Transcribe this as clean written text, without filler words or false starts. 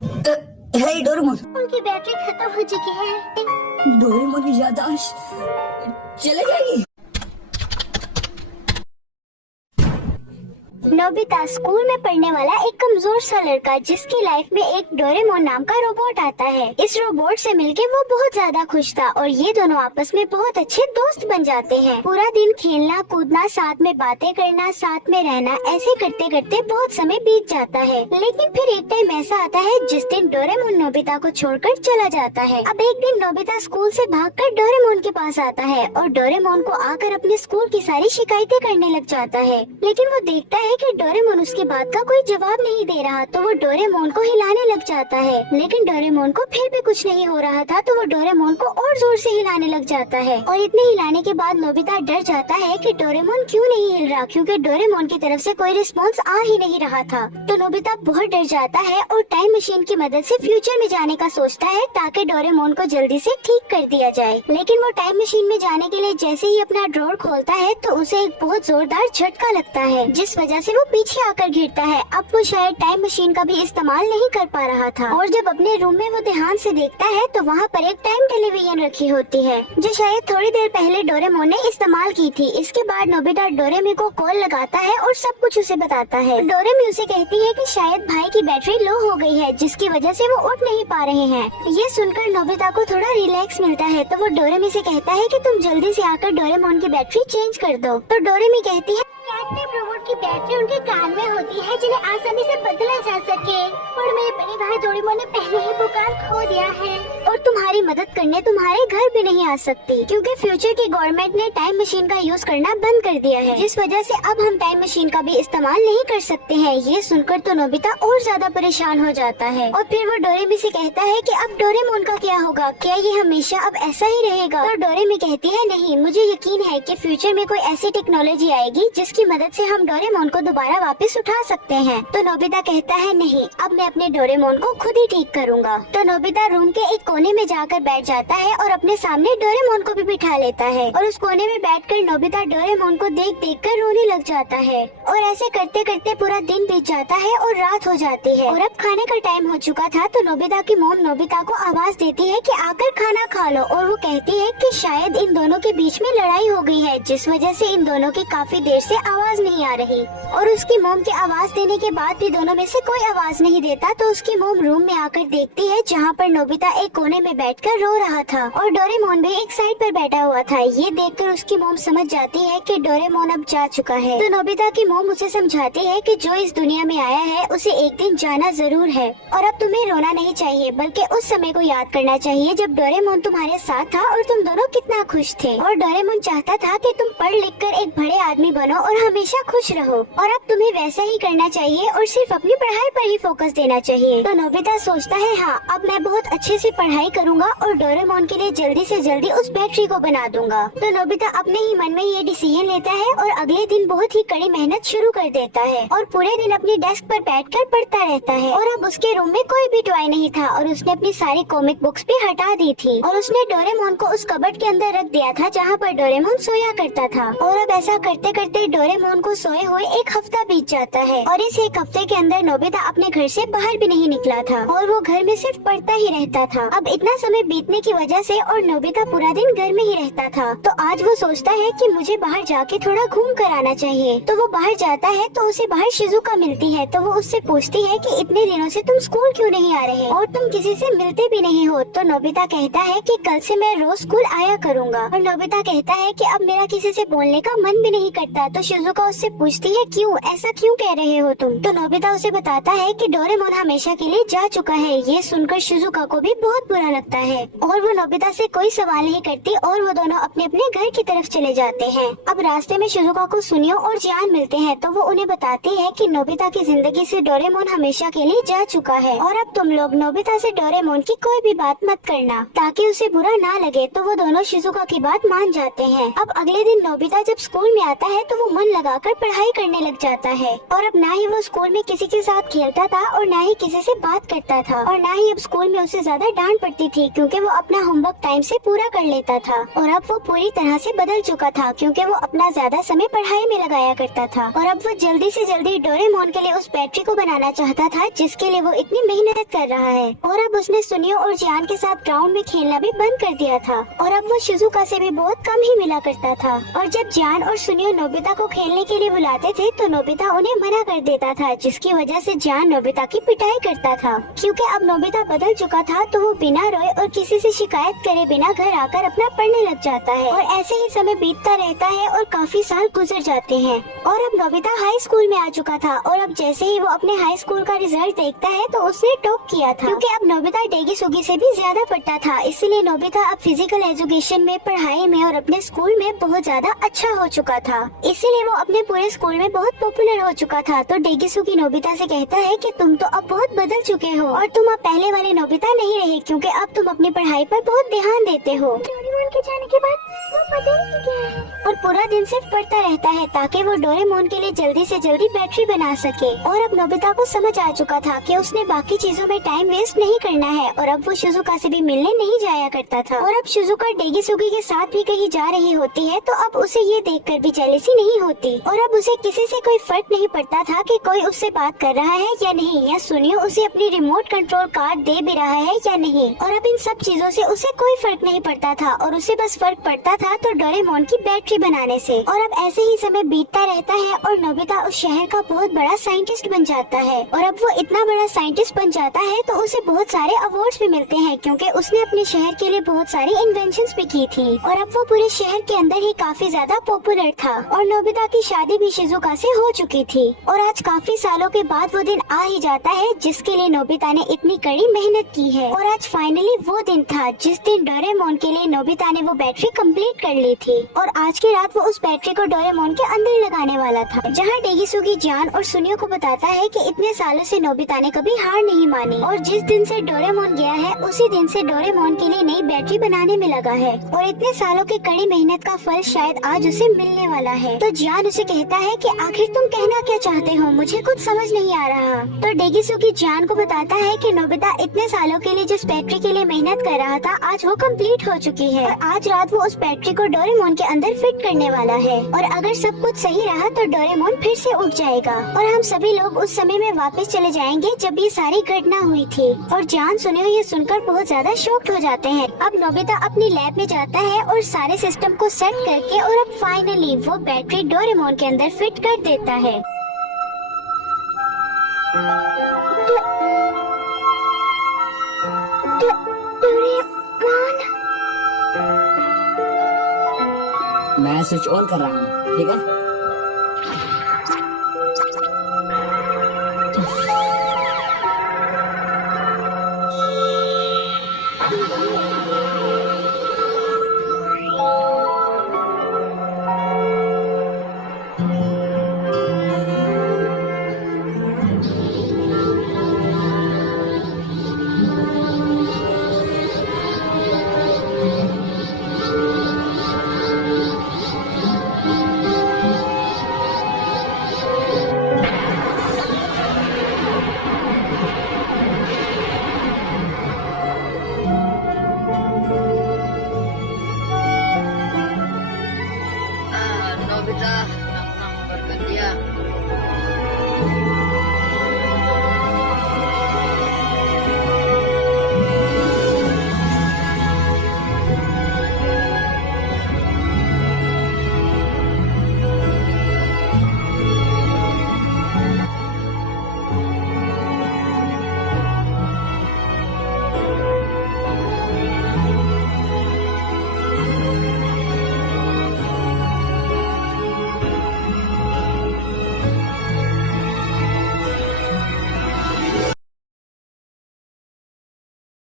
हे Doraemon. उनकी battery खत्म हो चुकी है। डोरेमोन की याददाश्त चले जाएगी। नोबिता स्कूल में पढ़ने वाला एक कमजोर सा लड़का जिसकी लाइफ में एक डोरेमोन नाम का रोबोट आता है। इस रोबोट से मिलके वो बहुत ज्यादा खुश था और ये दोनों आपस में बहुत अच्छे दोस्त बन जाते हैं। पूरा दिन खेलना कूदना, साथ में बातें करना, साथ में रहना, ऐसे करते करते बहुत समय बीत जाता है। लेकिन फिर एक टाइम ऐसा आता है जिस दिन डोरेमोन नोबिता को छोड़कर चला जाता है। अब एक दिन नोबिता स्कूल से भागकर डोरेमोन के पास आता है और डोरेमोन को आकर अपने स्कूल की सारी शिकायतें करने लग जाता है। लेकिन वो देखता है कि डोरेमोन उसकी बात का कोई जवाब नहीं दे रहा, तो वो डोरेमोन को हिलाने लग जाता है। लेकिन डोरेमोन को फिर भी कुछ नहीं हो रहा था, तो वो डोरेमोन को और जोर से हिलाने लग जाता है। और इतने हिलाने के बाद नोबिता डर जाता है कि डोरेमोन क्यों नहीं हिल रहा, क्योंकि डोरेमोन की तरफ से कोई रिस्पॉन्स आ ही नहीं रहा था। तो नोबिता बहुत डर जाता है और टाइम मशीन की मदद से फ्यूचर में जाने का सोचता है ताकि डोरेमोन को जल्दी से ठीक कर दिया जाए। लेकिन वो टाइम मशीन में जाने के लिए जैसे ही अपना ड्रॉर खोलता है तो उसे एक बहुत जोरदार झटका लगता है, जिस वजह से वो पीछे आकर गिरता है। अब वो शायद टाइम मशीन का भी इस्तेमाल नहीं कर पा रहा था और जब अपने रूम में वो ध्यान से देखता है तो वहाँ पर एक टाइम टेलीविजन रखी होती है जो शायद थोड़ी देर पहले डोरेमोन ने इस्तेमाल की थी। इसके बाद नोबिता डोरेमी को कॉल लगाता है और सब कुछ उसे बताता है। डोरेमी उसे कहती है कि शायद भाई की बैटरी लो हो गई है जिसकी वजह से वो उठ नहीं पा रहे हैं। ये सुनकर नोबिता को थोड़ा रिलैक्स मिलता है, तो वो डोरेमी से कहता है कि तुम जल्दी से आकर डोरेमोन की बैटरी चेंज कर दो। तो डोरेमी कहती है कैटनेप रोबोट की बैटरी उनके कान में होती है जिन्हें आसानी से बदला जा सके, और मेरे बड़े भाई डोरेमोन ने पहले ही वो कान खो दिया है और तुम्हारी मदद करने तुम्हारे घर भी नहीं आ सकती, क्योंकि फ्यूचर की गवर्नमेंट ने टाइम मशीन का यूज करना बंद कर दिया है, जिस वजह से अब हम टाइम मशीन का भी इस्तेमाल नहीं कर सकते हैं। ये सुनकर तो नोबिता और ज्यादा परेशान हो जाता है और फिर वो डोरेमी से कहता है कि अब डोरेमोन का क्या होगा, क्या ये हमेशा अब ऐसा ही रहेगा? तो डोरेमी कहती है नहीं, मुझे यकीन है कि फ्यूचर में कोई ऐसी टेक्नोलॉजी आएगी जिसकी मदद से हम डोरेमोन को दोबारा वापस उठा सकते हैं। तो नोबिता कहता है नहीं, अब मैं अपने डोरेमोन को खुद ही ठीक करूँगा। तो नोबिता रूम के एक कोने में जाकर बैठ जाता है और अपने सामने डोरेमोन को भी बिठा लेता है और उस कोने में बैठकर नोबिता डोरेमोन को देख देख कर रोने लग जाता है। और ऐसे करते करते पूरा दिन बीत जाता है और रात हो जाती है और अब खाने का टाइम हो चुका था। तो नोबिता की मॉम नोबिता को आवाज देती है कि आकर खाना खा लो, और वो कहती है कि शायद इन दोनों के बीच में लड़ाई हो गई है जिस वजह से इन दोनों की काफी देर से आवाज नहीं आ रही। और उसकी मॉम की आवाज देने के बाद भी दोनों में से कोई आवाज नहीं देता, तो उसकी मॉम रूम में आकर देखती है जहाँ पर नोबिता एक कोने में बैठकर रो रहा था और डोरेमोन भी एक साइड पर बैठा हुआ था। ये देखकर उसकी मॉम समझ जाती है कि डोरेमोन अब जा चुका है। तो नोबिता की मॉम उसे समझाती है कि जो इस दुनिया में आया है उसे एक दिन जाना जरूर है और अब तुम्हें रोना नहीं चाहिए, बल्कि उस समय को याद करना चाहिए जब डोरेमोन तुम्हारे साथ था और तुम दोनों कितना खुश थे। और डोरेमोन चाहता था कि तुम पढ़ लिख कर एक बड़े आदमी बनो और हमेशा खुश रहो, और अब तुम्हें वैसा ही करना चाहिए और सिर्फ अपनी पढ़ाई पर ही फोकस देना चाहिए। तो नोबिता सोचता है हाँ, अब मैं बहुत अच्छे से पढ़ाई करूँगा और डोरेमोन के लिए जल्दी से जल्दी उस बैटरी को बना दूंगा। तो नोबिता अपने ही मन में ये डिसीजन लेता है और अगले दिन बहुत ही कड़ी मेहनत शुरू कर देता है और पूरे दिन अपनी डेस्क पर बैठकर पढ़ता रहता है। और अब उसके रूम में कोई भी टॉय नहीं था और उसने अपनी सारी कॉमिक बुक्स भी हटा दी थी और उसने डोरेमोन को उस कबर्ड के अंदर रख दिया था जहाँ पर डोरेमोन सोया करता था। और अब ऐसा करते करते डोरेमोन को सोए हुए एक हफ्ता बीत जाता है और इस एक हफ्ते के अंदर नोबिता अपने घर से बाहर भी नहीं निकला था और वो घर में सिर्फ पढ़ता ही रहता था। अब इतना समय बीतने की वजह से और नोबिता पूरा दिन घर में ही रहता था, तो आज वो सोचता है कि मुझे बाहर जाके थोड़ा घूम कर आना चाहिए। तो वो बाहर जाता है तो उसे बाहर शिजुका मिलती है। तो वो उससे पूछती है कि इतने दिनों से तुम स्कूल क्यों नहीं आ रहे और तुम किसी से मिलते भी नहीं हो? तो नोबिता कहता है कि कल से मैं रोज स्कूल आया करूँगा। और नोबिता कहता है कि अब मेरा किसी से बोलने का मन भी नहीं करता। तो शिजुका उससे पूछती है क्यों, ऐसा क्यों कह रहे हो तुम? तो नोबिता उसे बताता है कि डोरेमोन हमेशा के लिए जा चुका है। ये सुनकर शिजुका को भी बहुत बुरा लगता है और वो नोबिता से कोई सवाल नहीं करती और वो दोनों अपने अपने घर की तरफ चले जाते हैं। अब रास्ते में शिजुका को सुनियो और जियान मिलते हैं, तो वो उन्हें बताती है कि नोबिता की जिंदगी से डोरेमोन हमेशा के लिए जा चुका है और अब तुम लोग नोबिता से डोरेमोन की कोई भी बात मत करना ताकि उसे बुरा ना लगे। तो वो दोनों शिजुका की बात मान जाते हैं। अब अगले दिन नोबिता जब स्कूल में आता है तो वो मन लगाकर पढ़ाई करने लग जाता है और अब ना ही वो स्कूल में किसी के साथ खेलता था और ना ही किसी से बात करता था और ना ही अब स्कूल में उसे ज्यादा डांट पड़ती थी क्योंकि वो अपना होमवर्क टाइम से पूरा कर लेता था। और अब वो पूरी तरह से बदल चुका था क्योंकि वो अपना ज्यादा समय पढ़ाई में लगाया करता था और अब वो जल्दी से जल्दी डोरेमोन के लिए उस बैटरी को बनाना चाहता था जिसके लिए वो इतनी मेहनत कर रहा है। और अब उसने सुनियो और जियान के साथ ग्राउंड में खेलना भी बंद कर दिया था और अब वो शिजुका से भी बहुत कम ही मिला करता था। और जब जियान और सुनियो नोबिता को खेलने के लिए बुलाते थे तो नोबिता उन्हें मना कर देता था, जिसकी वजह से जियान नोबिता की पिटाई करता था। क्योंकि अब नोबिता बदल चुका था तो वो बिना रोए और किसी से शिकायत करे बिना घर आकर अपना पढ़ने लग जाता है और ऐसे ही समय बीतता रहता है और काफी साल गुजर जाते हैं। और अब नोबिता हाई स्कूल में आ चुका था और अब जैसे ही वो अपने हाई स्कूल का रिजल्ट देखता है तो उसने टॉप किया था क्योंकि अब नोबिता डेगिसुगी से भी ज्यादा पढ़ता था, इसीलिए नोबिता अब फिजिकल एजुकेशन में, पढ़ाई में और अपने स्कूल में बहुत ज्यादा अच्छा हो चुका था। इसीलिए वो अपने पूरे स्कूल में बहुत पॉपुलर हो चुका था। तो डेगिसुगी नोबिता से कहता है कि तुम तो अब बहुत बदल चुके हो और तुम अब पहले वाले नोबिता नहीं रहे क्योंकि अब तुम अपनी पढ़ाई पर बहुत ध्यान देते हो। डोरेमोन के जाने के बाद वो बदल गया है और पूरा दिन सिर्फ पढ़ता रहता है ताकि वो डोरेमोन के लिए जल्दी से जल्दी बैटरी बना सके। और अब नोबिता को समझ आ चुका था कि उसने बाकी चीजों में टाइम वेस्ट नहीं करना है और अब वो शिजुका से भी मिलने नहीं जाया करता था। और अब शिजुका डेगिसुगी के साथ भी कहीं जा रही होती है तो अब उसे ये देखकर भी जेलसी नहीं होती और अब उसे किसी से कोई फर्क नहीं पड़ता था कि कोई उससे बात कर रहा है या नहीं, या सुनियो उसे अपनी रिमोट कंट्रोल कार दे भी रहा है या नहीं। और अब इन सब चीजों से उसे कोई फर्क नहीं पड़ता था और उसे बस फर्क पड़ता था तो डोरेमोन की बैटरी बनाने से। और अब ऐसे ही समय बीतता रहता है और नोबिता उस शहर का बहुत बड़ा साइंटिस्ट बन जाता है और अब वो इतना बड़ा साइंटिस्ट बन जाता है तो उसे बहुत सारे अवार्ड्स भी मिलते हैं क्योंकि उसने अपने शहर के लिए बहुत सारी इन्वेंशंस भी की थी और अब वो पूरे शहर के अंदर ही काफी ज्यादा पॉपुलर था। और नोबिता की शादी भी शिजुका से हो चुकी थी और आज काफी सालों के बाद वो दिन आ ही जाता है जिसके लिए नोबिता ने इतनी कड़ी मेहनत की है। और आज फाइनली वो दिन था जिस दिन डोरेमोन के लिए नोबिता ने वो बैटरी कंप्लीट कर ली थी और आज की रात वो उस बैटरी को डोरेमोन के अंदर लगाने वाला था। जहाँ डेगिसुगी जियान और सुनियो को बताता है कि इतने सालों से नोबिता ने कभी हार नहीं मानी और जिस दिन से डोरेमोन गया है उसी दिन से डोरेमोन के लिए नई बैटरी बनाने में लगा है और इतने सालों की कड़ी मेहनत का फल शायद आज उसे मिलने वाला है। तो जियान उसे कहता है कि आखिर तुम कहना क्या चाहते हो, मुझे कुछ समझ नहीं आ रहा। तो डेगिसुगी जियान को बताता है कि नोबिता इतने सालों के लिए जिस बैटरी के लिए मेहनत कर रहा था आज वो कंप्लीट हो चुकी है और आज रात वो उस बैटरी को डोरेमोन के अंदर फिट करने वाला है और अगर सब कुछ सही रहा तो डोरेमोन फिर से उठ जाएगा और हम सभी लोग उस समय में वापस चले जाएंगे जब ये सारी घटना हुई थी। और जियान सुनियो ये सुनकर बहुत ज्यादा शॉक्ड हो जाते हैं। अब नोबिता अपनी लैब में जाता है और सारे सिस्टम को सेट करके और अब फाइनली वो बैटरी डोरेमोन के अंदर फिट कर देता है। मैं स्विच ऑन कर रहा हूँ, ठीक है।